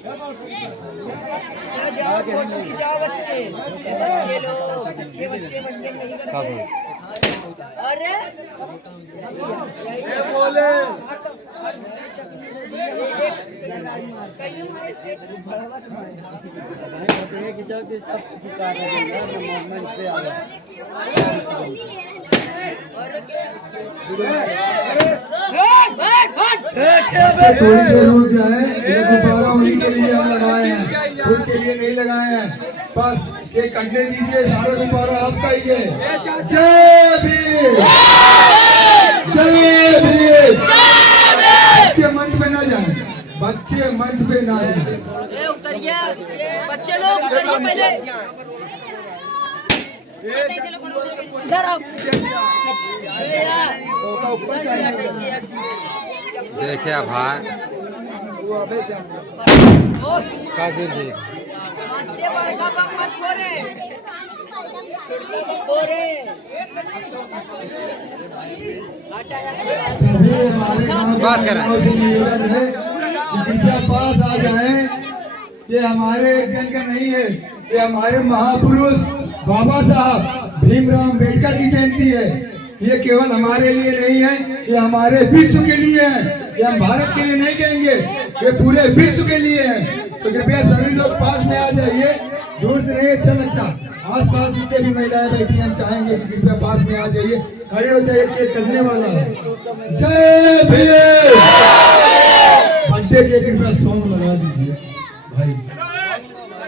अरे थोड़ी देर रुक जाए, ये गुब्बारा उन्हीं के लिए हम लगाए हैं, खुद के लिए नहीं लगाए हैं। बस ये करने दीजिए, सारा गुब्बारा आपका ही है। जय भीम, जय भीम। बच्चे मंच पे ना जाए, बच्चे मंच पे ना जाए। उतरिए बच्चे लोग, उतरिए पहले। इधर आओ। देखिए भाई का गिर गई। सभी हमारे बात कर रहे हैं। से निवेदन है कि कृपया पास आ जाएं। ये हमारे एक जन का नहीं है, ये हमारे महापुरुष बाबा साहब भीमराव अम्बेडकर की जयंती है। ये केवल हमारे लिए नहीं है, ये हमारे विश्व के लिए है। ये हम भारत के लिए नहीं कहेंगे, ये पूरे विश्व के लिए है। तो कृपया सभी लोग पास में आ जाइए, दूर से नहीं अच्छा लगता। आस पास जितने भी महिलाएं बैठी हम चाहेंगे कि कृपया पास में आ जाइए, खड़े हो जाइए, केक कटने वाला है। जय भीम। बर्थडे के कृपया सॉन्ग लगा दीजिए भाई।